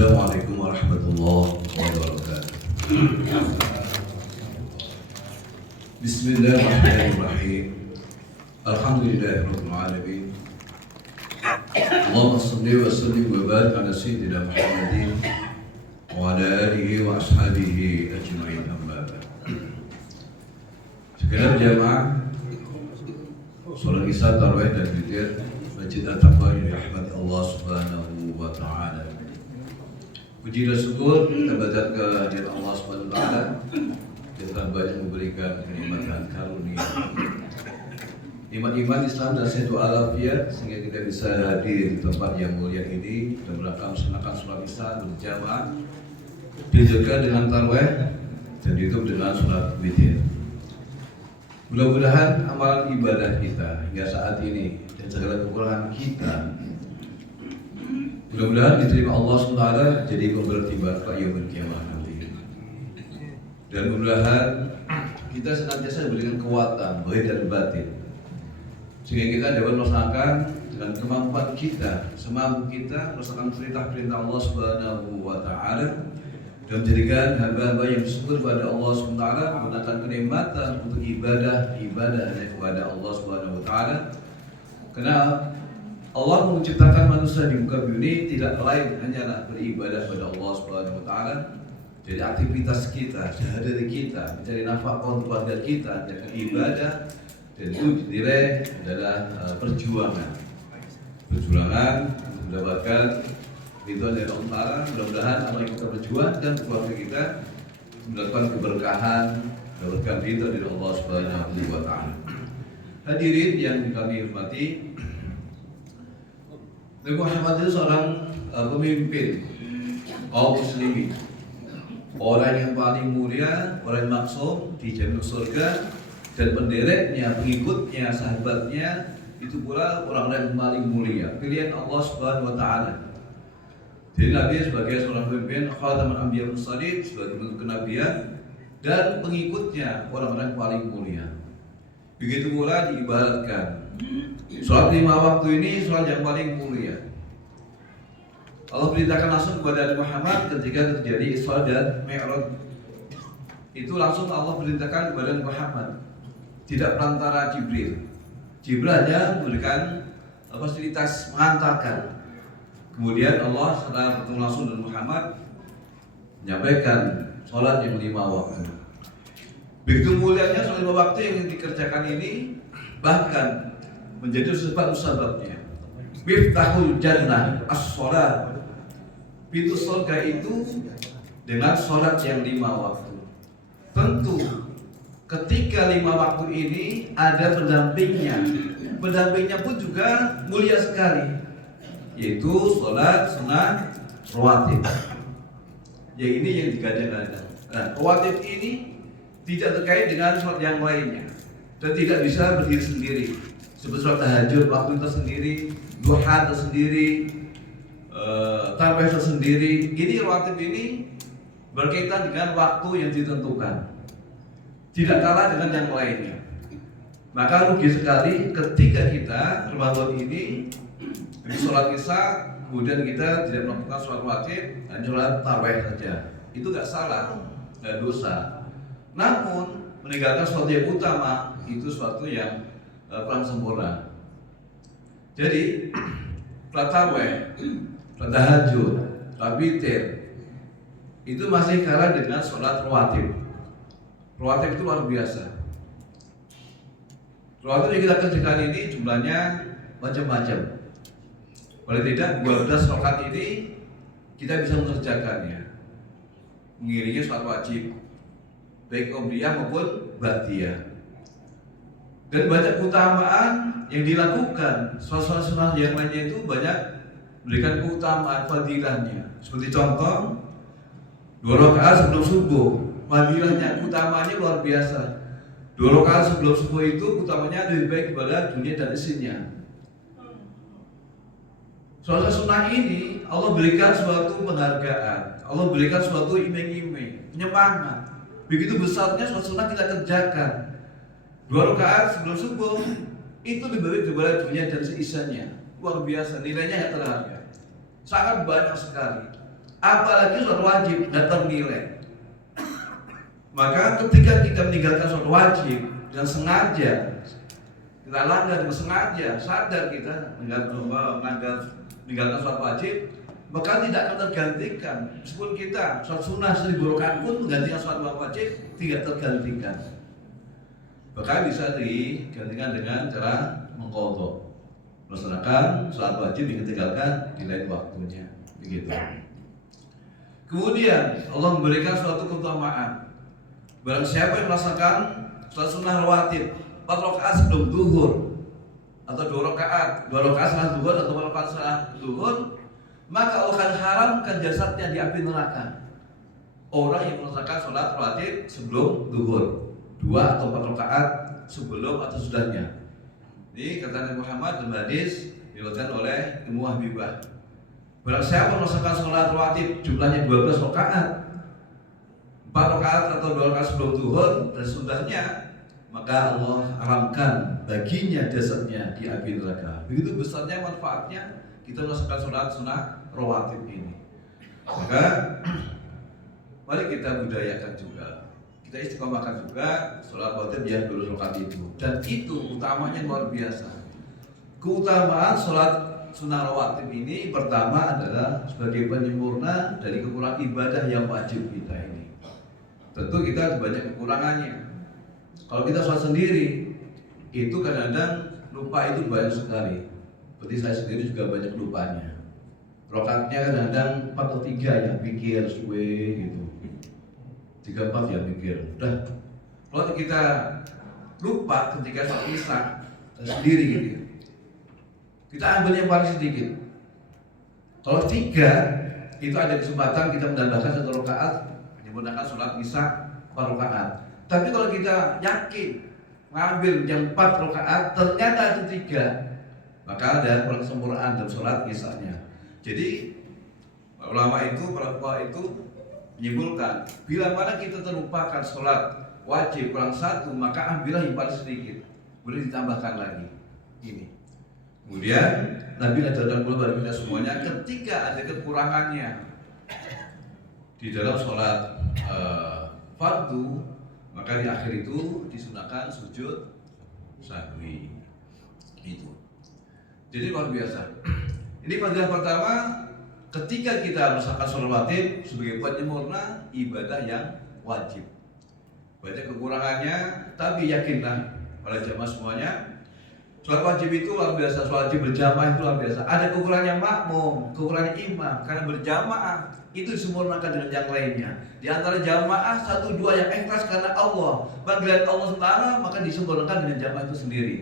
Assalamualaikum warahmatullahi wabarakatuh. Bismillahirrahmanirrahim. Alhamdulillahirabbil alamin. Allahumma shalli wa sallim wa barik ala sayyidina Muhammadin wa ala alihi wa ashabihi ajma'in, amma ba'd. Segenap jamaah salat Isya, tarawih dan witir Masjid At-Taqwa yang dirahmati Allah Subhanahu wa taala. Puji dan syukur kita panjatkan kehadirat Allah Subhanahu wa taala yang telah banyak memberikan kenikmatan karunia. Iman Islam dan sehat walafiat sehingga kita bisa hadir di tempat yang mulia ini dan melaksanakan sholat Isya berjamaah, dijaga dengan tarawih dan ditutup dengan sholat witir. Mudah-mudahan amalan ibadah kita hingga saat ini dan segala kekurangan kita mudah-mudahan diterima Allah SWT jadi pemberat timbangan pada yaumul qiyamah nanti. Dan mudah-mudahan kita senantiasa diberikan kekuatan baik dan batin sehingga kita dapat melaksanakan dengan kemampuan kita, semampu kita melaksanakan perintah-perintah Allah Subhanahu wa taala dan menjadikan hamba-hamba yang bersyukur kepada Allah SWT menggunakan kenikmatan untuk ibadah kepada Allah Subhanahu wa taala. Karena Allah menciptakan manusia di muka bumi tidak lain hanyalah beribadah kepada Allah Subhanahu wa taala. Jadi aktivitas kita, sehari-hari kita mencari nafkah untuk keluarga kita dengan ibadah, dan itu dinilai adalah perjuangan untuk mendapatkan ridho dari Allah Ta'ala. Mudah-mudahan apa yang kita berjuang dan keluarga kita mendapatkan keberkahan, mendapatkan ridho dari Allah Subhanahu wa taala. Hadirin yang kami hormati, Nabi Muhammad itu seorang pemimpin kaum muslimin, orang yang paling mulia, orang yang maksum dijamin surga, dan pendereknya, pengikutnya, sahabatnya itu pula orang-orang yang paling mulia, pilihan Allah Subhanahu wa taala. Jadi Nabi sebagai seorang pemimpin, khataman anbiya mursalin, sebagai bentuk kenabian, dan pengikutnya orang-orang yang paling mulia. Begitu pula diibaratkan sholat 5 waktu ini sholat yang paling mulia. Allah perintahkan langsung kepada Nabi Muhammad ketika terjadi Isra dan Mi'raj. Itu langsung Allah perintahkan kepada Nabi Muhammad, tidak perantara Jibril. Jibril hanya memberikan fasilitas mengantarkan. Kemudian Allah setelah bertemu langsung dengan Muhammad menyampaikan sholat yang 5 waktu. Begitu mulianya sholat 5 waktu yang dikerjakan ini, bahkan menjadi sebab-sebabnya miftahul jannah as-sholat. Pintu surga itu dengan sholat yang 5 waktu. Tentu ketika 5 waktu ini ada pendampingnya. Pendampingnya pun juga mulia sekali, yaitu sholat sunnah rawatib. Yang ini yang digadang-gadang. Nah, rawatib ini tidak terkait dengan sholat yang lainnya dan tidak bisa berdiri sendiri. Seperti sholat tahajud waktu tersendiri, duha tersendiri, tarawih tersendiri. Ini rawatib ini berkaitan dengan waktu yang ditentukan, tidak kalah dengan yang lainnya. Maka rugi sekali ketika kita Ramadan ini di sholat Isya kemudian kita tidak melakukan sholat wajib dan sholat tarawih saja. Itu tidak salah, tidak dosa. Namun meninggalkan sholat yang utama itu suatu yang kurang sempurna. Jadi sholat tarawih, sholat tahajud, sholat witir itu masih kalah dengan sholat rawatib. Rawatib itu luar biasa. Rawatib yang kita kerjakan ini jumlahnya macam-macam. Paling tidak 12 rakaat ini kita bisa mengerjakannya, mengiringi sholat wajib baik qobliyah maupun ba'diyah. Dan banyak keutamaan yang dilakukan. Sholat sunnah yang lainnya itu banyak memberikan keutamaan fadilahnya. Seperti contoh 2 rakaat sebelum subuh, fadilahnya, keutamaannya luar biasa. 2 rakaat sebelum subuh itu utamanya lebih baik daripada dunia dan isinya. Sholat sunnah ini Allah berikan suatu penghargaan, Allah berikan suatu iming-iming, penyemangat. Begitu besarnya sholat sunnah kita kerjakan. 2 rakaat sebelum subuh itu lebih baik daripada dunia dan seisinya. Luar biasa, nilainya yang terharga, sangat banyak sekali. apalagi sholat wajib nggak ternilai. Maka ketika kita meninggalkan sholat wajib dengan sengaja, kita langgar dengan sengaja, sadar kita meninggalkan sholat wajib, maka tidak akan tergantikan. Meskipun kita sholat sunnah 1000 rakaat pun menggantikan sholat wajib tidak tergantikan. Maka bisa digantikan dengan cara mengqadha, melaksanakan sholat wajib yang ditinggalkan di lain waktunya, begitu. Kemudian Allah memberikan suatu keutamaan. Barang siapa yang melaksanakan sholat sunnah rawatib 4 rakaat sebelum zuhur, atau 2 rakaat setelah zuhur, atau 4 rakaat setelah zuhur, maka Allah akan haramkan jasadnya di api neraka. Orang yang melaksanakan sholat rawatib sebelum zuhur, 2 atau 4 rakaat sebelum atau sudahnya. Ini kata Nabi Muhammad dalam hadis diriwayatkan oleh Ummu Habibah. Barang siapa melaksanakan sholat rawatib jumlahnya 12 rakaat, 4 rakaat atau 2 rakaat sebelum zuhur dan sudahnya, maka Allah haramkan baginya jasadnya di api neraka. Begitu besarnya manfaatnya kita melaksanakan sholat sunnah rawatib ini. Maka mari kita budayakan juga, kita istiqomahkan juga sholat rawatib yang 12 rakaat itu. Dan itu utamanya luar biasa. Keutamaan sholat sunnah rawatib ini pertama adalah sebagai penyempurna dari kekurangan ibadah yang wajib kita ini. Tentu kita banyak kekurangannya. Kalau kita sholat sendiri, itu kadang-kadang lupa itu banyak sekali. Seperti saya sendiri juga banyak lupanya. Rakaatnya kadang-kadang 4 atau 3 yang pikir suwe gitu. 3-4 yang pikir. Udah. Kalau kita lupa ketika sholat isya sendiri gitu, kita ambil yang paling sedikit. Kalau 3, itu ada kesempatan kita menambahkan 1 rakaat menggunakan sholat isya 4 rakaat. Tapi kalau kita yakin mengambil yang 4 rakaat ternyata itu 3, maka ada kurang kesempurnaan dalam sholat isyanya. Jadi ulama itu, para fuqaha itu menyimpulkan, bila mana kita terlupakan sholat wajib kurang 1, maka ambillah yang paling sedikit, boleh ditambahkan lagi. Ini. Kemudian Nabi ajarkan pula kepada kita semuanya, ketika ada kekurangannya di dalam sholat fardu, maka di akhir itu disunahkan sujud sahwi. Itu. Jadi luar biasa. Ini pelajaran pertama, ketika kita melaksanakan sholat wajib sebagai penyempurna ibadah yang wajib. Banyak kekurangannya, tapi yakinlah para jamaah semuanya, sholat wajib itu luar biasa. Sholat wajib berjamaah itu luar biasa. Ada kekurangannya makmum, kekurangannya imam. Karena berjamaah itu disempurnakan dengan yang lainnya. Di antara jamaah 1-2 yang ikhlas karena Allah, panggilan Allah Subhanahu, maka disempurnakan dengan jamaah itu sendiri.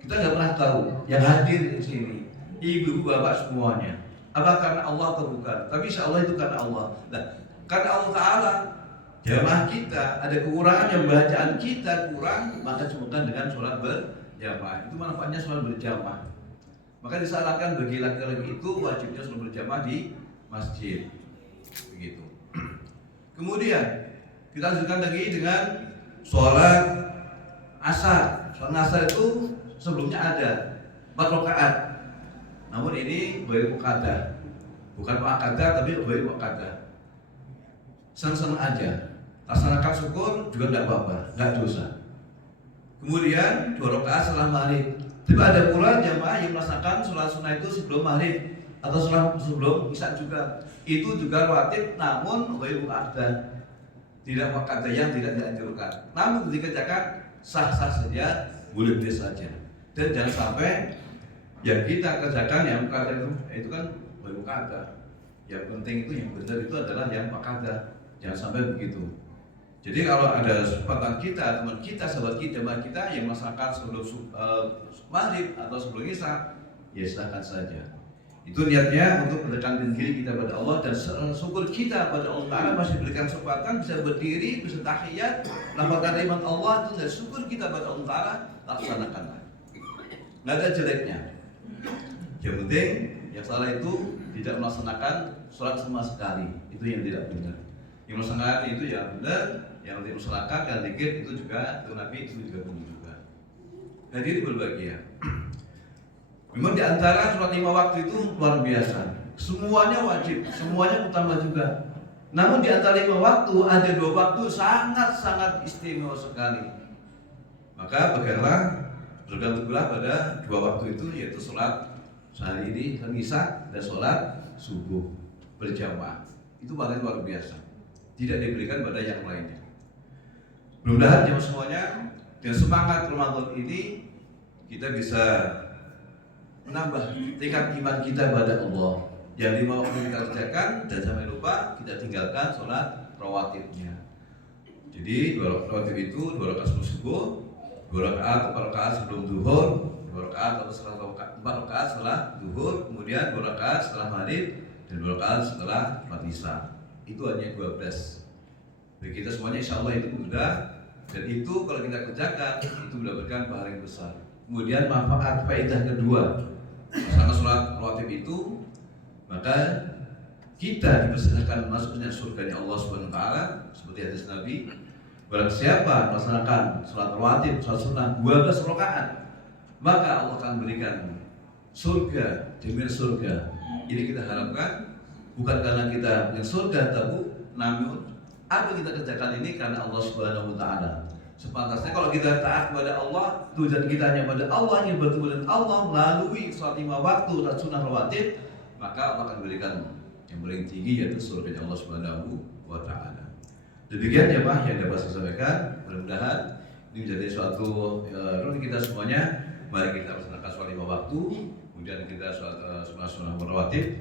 Kita nggak pernah tahu yang hadir di sini, ibu bapak semuanya, apa karena Allah atau bukan? Tapi insya Allah itu karena Allah. Nah, karena Allah Taala, jamaah kita ada kekurangan yang bacaan kita kurang, maka disempurnakan dengan sholat berjamaah. Itu manfaatnya sholat berjamaah. Maka disarankan bagi laki-laki itu wajibnya sholat berjamaah di masjid. Begitu. Kemudian kita lanjutkan lagi dengan sholat asar. Sholat asar itu sebelumnya ada 4 rakaat. Namun ini ghairu muqaddah. Bukan muaqaddah tapi ghairu muqaddah. Senang-senang aja. Laksanakan syukur juga tidak apa-apa, tidak dosa. Kemudian 2 rakaat setelah maghrib. Tapi ada pula jamaah yang melaksanakan sholat sunnah itu sebelum maghrib atau sebelum isya juga. Itu juga rawatib namun ghairu muqaddah. Tidak muqaddah yang tidak dianjurkan. Namun ketika dikerjakan sah-sah saja, boleh-boleh saja. Dan jangan sampai yang kita kerjakan yang muqaddah itu kan ghairu muqaddah. Yang penting itu yang benar itu adalah yang muqaddah. Jangan sampai begitu. Jadi kalau ada kesempatan kita, teman kita, sahabat kita, jemaah kita yang melaksanakan sebelum maghrib atau sebelum isya, ya silakan saja. Itu niatnya untuk mendekatkan diri kita pada Allah dan syukur kita pada Allah Taala masih diberikan kesempatan bisa berdiri, bisa tahiyat, melafalkan kalimat Allah itu dan syukur kita pada Allah Taala, laksanakanlah. Nggak ada jeleknya. Yang penting yang salah itu tidak melaksanakan sholat sama sekali, itu yang tidak benar. Yang melaksanakan itu yang benar, yang tidak melaksanakan dan zikir itu juga itu Nabi itu juga benar juga. Hadirin berbahagia. Memang di antara sholat 5 waktu itu luar biasa. Semuanya wajib, semuanya utama juga. Namun di antara 5 waktu ada 2 waktu sangat-sangat istimewa sekali. Maka peganglah, bergantunglah pada 2 waktu itu, yaitu sholat sehari ini, Isya dan sholat subuh berjamaah. Itu paling luar biasa. Tidak diberikan pada yang lainnya. Mudah-mudahan jemaah semuanya dengan semangat Ramadan ini kita bisa menambah tingkat iman kita pada Allah. Yang 5 waktu kita kerjakan dan jangan lupa kita tinggalkan sholat rawatibnya. Jadi 2 rawatib itu 2 rakaat sebelum subuh, 2 rakaat 4 rakaat sebelum zuhur, 2 rakaat atau setelah 4 rakaat setelah zuhur, kemudian 2 rakaat setelah maghrib dan 2 rakaat setelah sholat isya. Itu hanya 12. Bagi kita semuanya insya Allah itu mudah, dan itu kalau kita kerjakan itu mendapatkan pahala yang besar. Kemudian manfaat faedah kedua selama sholat rawatib itu, maka kita dipersilahkan masuknya surganya Allah Subhanahu wa taala seperti hadis Nabi, barang siapa melaksanakan sholat rawatib, sholat sunnah 12 rakaat, maka Allah akan berikan surga, jaminan surga. Ini kita harapkan bukan karena kita yang surga tabu, namun apa yang kita kerjakan ini karena Allah Subhanahu wa taala. Sepantasnya kalau kita taat kepada Allah, tujuan kita hanya pada Allah, ingin bertemu dengan Allah melalui sholat 5 waktu dan sunnah rawatib, maka Allah akan berikan yang paling tinggi, yaitu surga Allah Subhanahu wa taala. Demikian jemaah yang dapat saya sampaikan. Mudah-mudahan ini menjadi suatu rutin kita semuanya. Mari kita laksanakan sholat 5 waktu, kemudian kita sholat sunnah rawatib,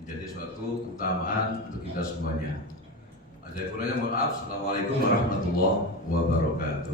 menjadi suatu keutamaan untuk kita semuanya. Ada kurangnya mohon maaf. Assalamualaikum warahmatullahi wabarakatuh.